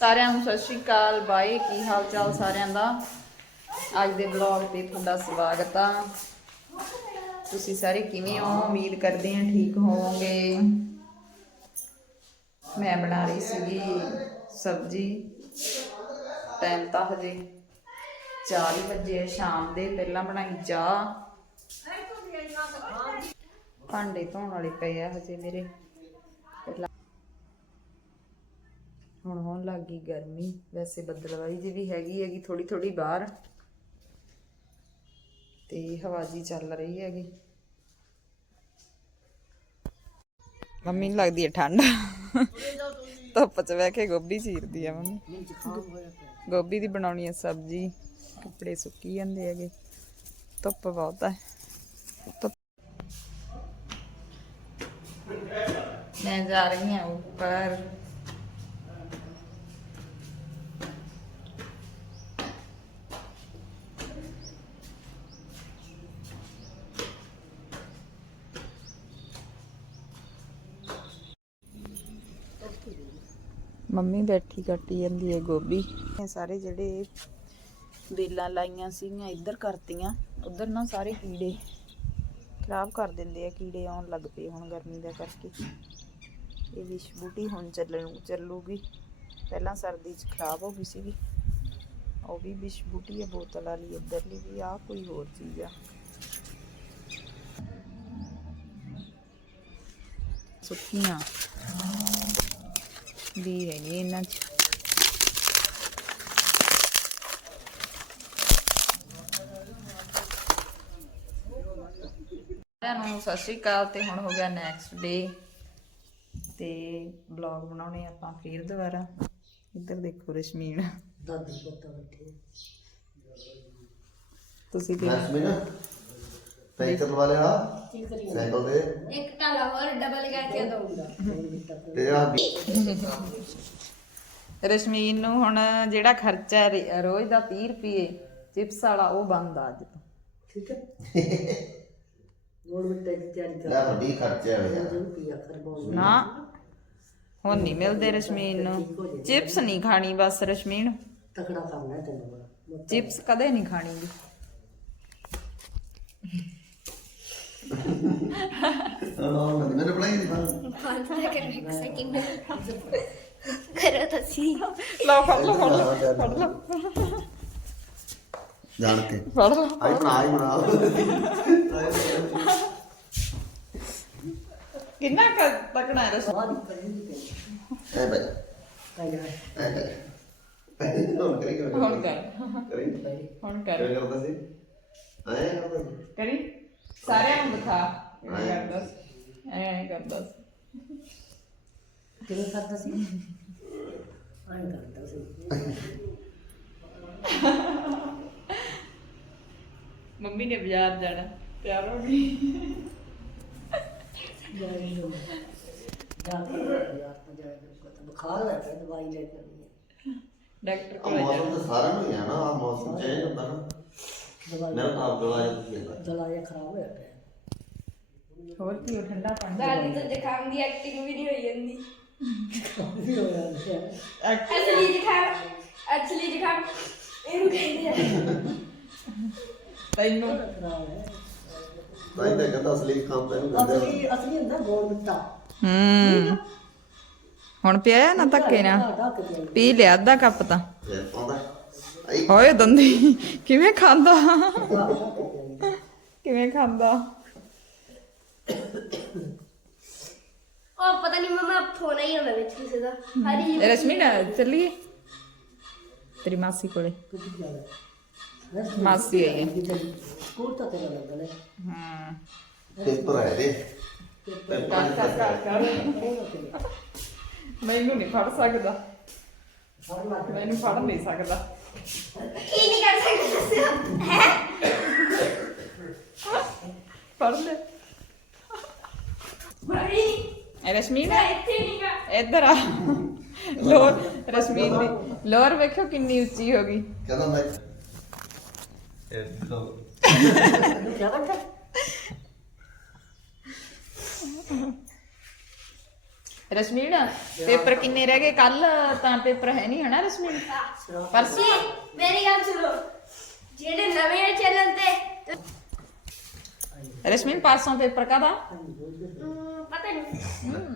ਸਾਰਿਆਂ ਨੂੰ ਸਤਿ ਸ਼੍ਰੀ ਅਕਾਲ ਬਾਈ, ਕੀ ਹਾਲ ਚਾਲ ਸਾਰਿਆਂ ਦਾ? ਅੱਜ ਦੇ ਵਲੌਗ ਤੇ ਤੁਹਾਡਾ ਸਵਾਗਤ ਆ। ਤੁਸੀਂ ਸਾਰੇ ਕਿਵੇਂ ਹੋ? ਉਮੀਦ ਕਰਦੇ ਹਾਂ ਠੀਕ ਹੋਵੋਗੇ। ਮੈਂ ਬਣਾ ਰਹੀ ਸੀਗੀ ਸਬਜ਼ੀ। ਟਾਈਮ ਤਾਂ ਹਜੇ 4 ਹੀ ਵਜੇ ਸ਼ਾਮ ਦੇ ਪਹਿਲਾਂ ਬਣਾਈ ਚਾਹ। ਭਾਂਡੇ ਧੋਣ ਵਾਲੇ ਪਏ ਆ ਹਜੇ ਮੇਰੇ ਪਹਿਲਾਂ ਹੁਣ ਲੱਗ ਗਈ ਗਰਮੀ, ਵੈਸੇ ਬੱਦਲਵਾਈ ਜੀ ਵੀ ਹੈਗੀ ਹੈਗੀ ਥੋੜੀ ਥੋੜੀ ਬਾਹਰ। ਤੇ ਹਵਾ ਜੀ ਚੱਲ ਰਹੀ ਹੈਗੀ। ਮੰਮੀ ਨੂੰ ਲੱਗਦੀ ਹੈ ਠੰਡ। ਧੁੱਪ 'ਚ ਬਹਿ ਕੇ ਗੋਭੀ ਚੀਰਦੀ ਆ ਮੰਮੀ। ਗੋਭੀ ਦੀ ਬਣਾਉਣੀ ਹੈ ਸਬਜ਼ੀ, ਕੱਪੜੇ ਸੁੱਕੀ ਜਾਂਦੇ ਹੈਗੇ। ਧੁੱਪ ਬਹੁਤ ਹੈ ਮੈਂ ਜਾ ਰਹੀ ਹਾਂ ਉੱਪਰ। ਮੰਮੀ ਬੈਠੀ ਕੱਟੀ ਜਾਂਦੀ ਹੈ ਗੋਭੀ। ਇਹ ਸਾਰੇ ਜਿਹੜੇ ਵੇਲਾਂ ਲਾਈਆਂ ਸੀਗੀਆਂ, ਇੱਧਰ ਕਰਤੀਆਂ, ਉਧਰ ਨਾ ਸਾਰੇ ਕੀੜੇ ਖਰਾਬ ਕਰ ਦਿੰਦੇ ਆ, ਕੀੜੇ ਆਉਣ ਲੱਗ ਪਏ ਹੁਣ ਗਰਮੀ ਦਾ ਕਰਕੇ। ਇਹ ਵਿਸ਼ ਬੂਟੀ ਹੁਣ ਚੱਲਣ, ਚੱਲੂਗੀ। ਪਹਿਲਾਂ ਸਰਦੀ 'ਚ ਖਰਾਬ ਹੋ ਗਈ ਸੀਗੀ। ਉਹ ਵੀ ਵਿਸ਼ ਬੂਟੀ ਹੈ ਬੋਤਲ ਵਾਲੀ, ਇੱਧਰਲੀ ਵੀ ਆ, ਕੋਈ ਹੋਰ ਚੀਜ਼ ਆ। ਸੁੱਕੀਆਂ। ਵੀ ਹੈਗੀ ਇਹਨਾਂ 'ਚ। ਨੂੰ ਸਤਿ ਸ਼੍ਰੀ ਅਕਾਲ ਤੇ ਹੁਣ ਹੋ ਗਿਆ ਨੈਕਸਟ ਡੇ ਤੇ ਬਲੌਗ ਬਣਾਉਣੇ ਆਪਾਂ ਫੇਰ ਦੁਬਾਰਾ। ਇੱਧਰ ਦੇਖੋ ਰਸ਼ਮੀਨ ਦਾਦੀ ਪੁੱਤ ਬੈਠੇ। ਤੁਸੀਂ ਕੀ ਜੈਸਮੀਨ ਸਾਈਕਲ ਵਾਲੇ ਆ ਸਾਈਕਲ ਦੇ। ਇੱਕ ਟਾਲਾ ਹੋਰ ਡਬਲ ਕਰਕੇ ਦੋ। ਤੇ ਆ ਰਸ਼ਮੀਨ ਨੂੰ ਹੁਣ ਜਿਹੜਾ ਖਰਚਾ ਹੈ ਰੇ- ਰੋਜ਼ ਦਾ 30 ਰੁਪਏ ਚਿਪਸ ਵਾਲਾ ਉਹ ਬੰਦ ਆ ਅੱਜ ਤੋਂ। ਠੀਕ ਹੈ। ਗੋਲ ਮਿੱਟੇ ਦੀ ਤਿਆਰੀ ਕਰ। ਲੈ ਵੱਡੀ ਖਰਚਾ ਹੈ ਖਰਬੋਂ ਨਾ ਹੁਣ ਨਹੀਂ ਮਿਲਦੇ ਰਸ਼ਮੀਨ ਨੂੰ। ਚਿਪਸ ਨਹੀਂ ਖਾਣੀ ਬਸ ਰਸ਼ਮੀਨ। ਤਕੜਾ ਕਰਨਾ ਹੈ ਤੈਨੂੰ। ਚਿਪਸ ਕਦੇ ਨਹੀਂ ਖਾਣੀ। ਗੀ। ਨਾ ਨਾ ਮੈਨੂੰ ਪੜਾਈ ਨਹੀਂ ਬਾਤ ਪੰਜ ਤੱਕ ਇੱਕ ਸੈਕਿੰਡ ਕਰੋ ਤੁਸੀਂ। ਲਓ ਫੜ ਲਓ ਫੜ ਲਓ ਫੜ ਲਓ। ਜਾਣ ਕੇ। ਫੜ ਲਓ। ਆਈ ਬਣਾ ਆਈ ਬਣਾ। ਕਿੰਨਾ ਕੁ ਤਕੜਾ ਹੈ ਕਰੀ ਨਹੀਂ ਐ ਬੈ। ਪਈ ਐ ਕਰ। ਪਹਿਲੇ ਹੁਣ ਕਰੀ ਕਰ ਹੁਣ ਕਰ। ਕਰੀ? ਹੁਣ ਕਰ। ਕਰਦਾ ਸੀ? ਆਏ ਕਰਦਾ ਸੀ। ਕਰੀ? ਸਾਰਿਆਂ ਨੂੰ ਦਿਖਾ। ਕਿਵੇਂ ਕਰਦਾ ਸੀ। ਐ ਐ ਕਰਦਾ ਸੀ। ਕਿਵੇਂ ਕਰਦਾ ਸੀ? ਆਂ ਕਰਦਾ ਸੀ। ਮੰਮੀ ਨੇ ਬਾਜ਼ਾਰ ਜਾਣਾ। ਤਿਆਰ ਹੋ ਗਈ। ਜਾਈ ਨੂੰ ਜਾ ਕੇ ਯਾਰ ਤਾਂ ਜਾਏ ਕੋ ਤਾਂ ਬੁਖਾਰ ਹੈ ਤੇ ਦਵਾਈ ਲੈ ਕੇ ਆਉਣੀ ਹੈ ਡਾਕਟਰ ਆ ਕੋਲ ਮੌਸਮ ਤਾਂ ਸਾਰਾ ਨੂੰ ਹੀ ਆ ਨਾ ਆ ਮੌਸਮ ਚੇਂਜ ਹੁੰਦਾ ਨਾ। ਦਵਾਈ ਮੇਰਾ ਤਾਂ ਆਪ ਜਿਹਾ ਦੁਖੀ ਜਾਂਦਾ ਦਲਾਇਆ ਖਰਾਬ ਹੋਇਆ ਪਿਆ। ਹੋਰ ਕੀ ਉਹ ਠੰਡਾ ਪਾਣੀ ਦਾਦੀ ਤਾਂ ਜ਼ੁਕਾਮ ਦੀ ਐਕਟਿੰਗ ਵੀ ਨਹੀਂ ਹੋਈ ਜਾਂਦੀ ਵੀ ਹੈ ਅਸਲੀ ਜ਼ੁਕਾਮ ਅਸਲੀ ਜ਼ੁਕਾਮ ਇਹਨੂੰ ਕਹਿੰਦੇ ਆ। ਤੈਨੂੰ ਤਾਂ ਹੀ। ਤਾਂ ਕਹਿੰਦਾ ਅਸਲੀ ਕੰਮ ਤਾਂ ਇਹਨੂੰ ਕਹਿੰਦੇ ਅਸਲੀ ਅਸਲੀ ਹੁੰਦਾ ਗੋਲ ਮਿੱਟਾ ਹੂੰ। ਹੁਣ ਪਿਆ ਨਾ ਧੱਕੇ ਨਾ ਢਾਹ ਕੇ ਪਿਆ ਪੀ ਲਿਆ ਅੱਧਾ ਕੱਪ ਤਾਂ। ਆਈ। ਹੋਏ ਦੰਦੀ ਕਿਵੇਂ ਖਾਂਦਾ? ਕਿਵੇਂ ਖਾਂਦਾ? ਉਹ ਪਤਾ ਨਹੀਂ ਮਮਾ ਫੋਨ ਹੀ ਹੋਵੇ ਵਿੱਚ ਕਿਸੇ ਦਾ। ਹਰੀ ਜਿਹੀ- ਰਸ਼ਮੀਨ ਚੱਲੀਏ। ਤੇਰੀ ਮਾਸੀ ਕੋਲੇ। ਮਾਸੀ ਆਈ ਹੈ। ਸਕੂਲ ਤਾਂ ਤੇਰਾ ਲੱਗਣਾ ਹੈ ਹਾਂ ਪੇਪਰ ਹੈ ਦੇ। ਕਰ ਕਰ ਕਰ ਕਰ ਮੈਨੂੰ ਨਹੀਂ ਫੜ ਸਕਦਾ। ਮੈਨੂੰ ਫੜ ਨਹੀਂ ਸਕਦਾ। ਕੀ ਨਹੀਂ ਕਰ ਸਕਦਾ ਹੈ? ਫੜ ਲੈ। ਇਹ ਰਸ਼ਮੀਨ ਮੈਂ ਇੱਥੇ ਨਹੀਂ ਗਾ ਇੱਧਰ ਆ ਲੋਰ ਰਸ਼ਮੀਨ ਦੀ ਲੋਰ ਵੇਖੋ ਕਿੰਨੀ ਉੱਚੀ ਹੋ ਗਈ ਕਹਿੰਦਾ ਮੈਂ ਇਹ ਦੇਖੋ ਤੈਨੂੰ ਕਿਆ ਕਰਦਾ ਰਸਮੀਨ ਪੇਪਰ ਕਿੰਨੇ ਰਹਿ ਗਏ ਕੱਲ ਤਾਂ ਪੇਪਰ ਹੈ ਨਹੀਂ ਹਨਾ ਰਸਮੀਨ ਪਰਸੋਂ? ਮੇਰੀ ਗੱਲ ਸੁਣੋ ਜਿਹੜੇ ਨਵੇਂ ਚੈਨਲ ਤੇ ਰਸਮੀਨ ਪਰਸੋਂ ਪੇਪਰ ਕਾਦਾ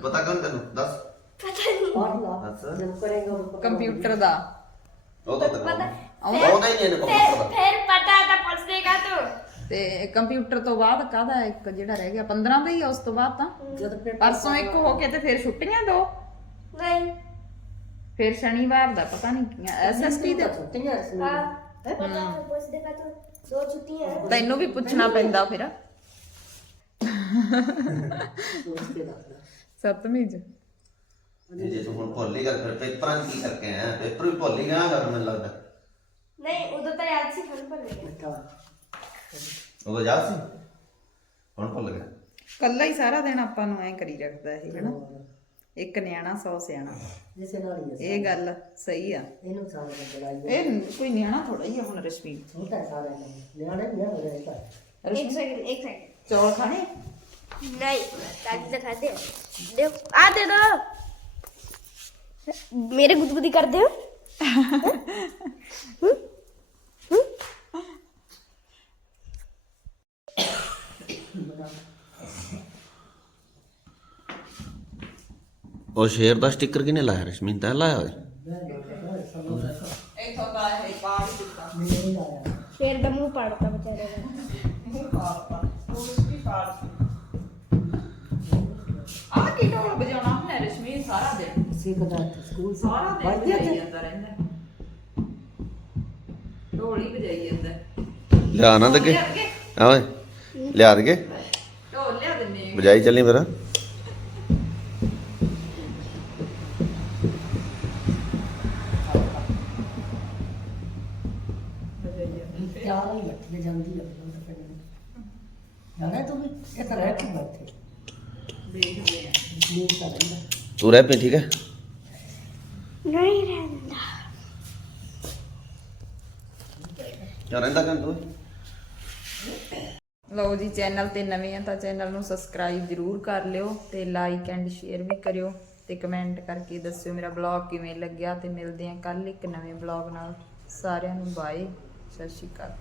ਪਤਾ ਕੌਣ ਤੈਨੂੰ? ਦੱਸ। ਪਤਾ ਨਹੀਂ। ਅੱਛਾ। ਜਦ ਕਰੇਗਾ ਉਹ ਪਤਾ ਕੰਪਿਊਟਰ ਦਾ। ਉਹ ਤਾਂ ਤੈਨੂੰ ਪਤਾ ਆਉਂਦਾ ਹੀ ਨਹੀਂ ਇਹਨੂੰ ਫਿਰ ਕੰਪਿਊਟਰ ਦਾ ਫਿਰ ਪਤਾ ਤਾਂ ਪੁੱਛ ਦੇਗਾ ਤੂੰ। ਤੇ ਕੰਪਿਊਟਰ ਤੋਂ ਬਾਅਦ ਕਾਦਾ ਇੱਕ ਜਿਹੜਾ ਰਹਿ ਗਿਆ? 15 ਦਾ ਹੀ ਆ ਉਸ ਤੋਂ ਬਾਅਦ ਤਾਂ। ਪਰਸੋਂ ਇੱਕ ਹੋ ਕੇ ਤੇ ਫਿਰ ਛੁੱਟੀਆਂ ਦੋ। ਨਹੀਂ। ਫਿਰ ਸ਼ਨੀਵਾਰ ਦਾ ਪਤਾ ਨਹੀਂ ਐਸਐਸਟੀ ਦੇ। ਛੁੱਟੀਆਂ ਸੀ ਹਾਂ। ਪਤਾ ਪੁੱਛ ਦੇਗਾ ਤੂੰ। ਦੋ ਛੁੱਟੀਆਂ। ਤੈਨੂੰ ਵੀ ਪੁੱਛਣਾ ਪੈਂਦਾ ਫਿਰ। ਚ ਇਹ ਜੇ। ਤੂੰ ਹੁਣ ਭੁੱਲ ਹੀ ਗਿਆ ਫਿਰ ਪੇਪਰਾਂ 'ਚ ਕੀ ਕਰਕੇ ਆਇਆ ਪੇਪਰ ਵੀ ਭੁੱਲ ਹੀ ਗਿਆ ਕਰ ਮੈਨੂੰ ਲੱਗਦਾ। ਨਹੀਂ ਉਦੋਂ ਤਾਂ ਯਾਦ ਸੀ ਗਿਆ। ਬੇਟਾ ਉਹ ਯਾਦ ਸੀ? ਹੁਣ ਭੁੱਲ ਗਿਆ। ਕੱਲਾ ਹੀ ਸਾਰਾ ਦਿਨ ਆਪਾਂ ਨੂੰ ਐ ਕਰੀ ਰੱਖਦਾ ਇਹ ਹਨਾ? ਇੱਕ ਨਿਆਣਾ ਸੌ ਸਿਆਣਾ। ਜਿਸੇ ਨਾਲ ਹੀ ਹੈ। ਇਹ ਗੱਲ ਸਹੀ ਆ। ਇਹਨੂੰ ਸਾਰਾ ਦਿਨ ਬੁਲਾਈ ਇਹ ਕੋਈ ਨਿਆਣਾ ਥੋੜਾ ਹੀ ਆ ਹੁਣ ਰਸ਼ਮੀ। ਛੋਟਾ ਹੈ ਸਾਰਾ ਦਿਨ। ਨਿਆਣੇ ਨਹੀਂ ਹੋ ਰਿਹਾ ਤਾਂ ਇੱਕ ਸੈਕਿੰਡ ਇੱਕ ਸੈਕਿੰਡ ਚੌਲ ਖਾਣੇ नहीं दादी दिखा दे देखो आ दे दो मेरे गुदगुदी कर दे ਉਹ ਸ਼ੇਰ ਦਾ ਸਟicker ਕਿਨੇ ਲਾਇਆ ਰਸ਼ਮੀਨ ਤਾਂ ਲਾਇਆ ਹੋਇਆ ਆ ਕੀ ਢੋਲ ਵਜਾਉਣਾ ਹੁੰਦਾ ਰਸ਼ਮੀ ਸਾਰਾ ਦਿਨ। ਸਿੱਖਦਾ ਹੈ ਸਕੂਲ ਸਾਰਾ ਦਿਨ ਵੱਜਦੇ ਵਜਾਈ ਤੇ? ਜਾਂਦਾ ਰਹਿੰਦਾ। ਢੋਲ ਹੀ ਵਜਾਈ ਜਾਂਦਾ। ਲਿਆ ਨਾ ਲਿਆ ਕੇ ਆ ਓਏ ਲਿਆ ਦਗੇ ਢੋਲ ਲਿਆ ਦਿੰਨੇ ਆ। ਬਜਾਈ ਚੱਲੀ ਫਿਰ। ਕਹਿੰਦਾ ਤੂੰ ਵੀ ਇਹ ਤਾਂ ਰਹਿ ਤੂੰ ਇੱਥੇ ਦੇਖਦੇ ਆ। ਨਹੀਂ ਤਾਂ ਰਹਿੰਦਾ ਤੂੰ ਰਹਿ ਪਈ ਠੀਕ ਹੈ? ਨਹੀਂ ਰਹਿੰਦਾ। ਕਿਉਂ ਰਹਿੰਦਾ ਕਿਉਂ ਤੂੰ? ਲਓ ਜੀ ਚੈਨਲ ਤੇ ਨਵੇਂ ਆ ਤਾਂ ਚੈਨਲ ਨੂੰ ਸਬਸਕ੍ਰਾਈਬ ਜ਼ਰੂਰ ਕਰ ਲਿਓ ਤੇ ਲਾਈਕ ਐਂਡ ਸ਼ੇਅਰ ਵੀ ਕਰਿਓ ਤੇ ਕਮੈਂਟ ਕਰਕੇ ਦੱਸਿਓ ਮੇਰਾ ਬਲੌਗ ਕਿਵੇਂ ਲੱਗਿਆ ਤੇ ਮਿਲਦੇ ਆ ਕੱਲ ਇੱਕ ਨਵੇਂ ਬਲੌਗ ਨਾਲ। ਸਾਰਿਆਂ ਨੂੰ ਬਾਏ ਸਤਿ ਸ਼੍ਰੀ ਅਕਾਲ।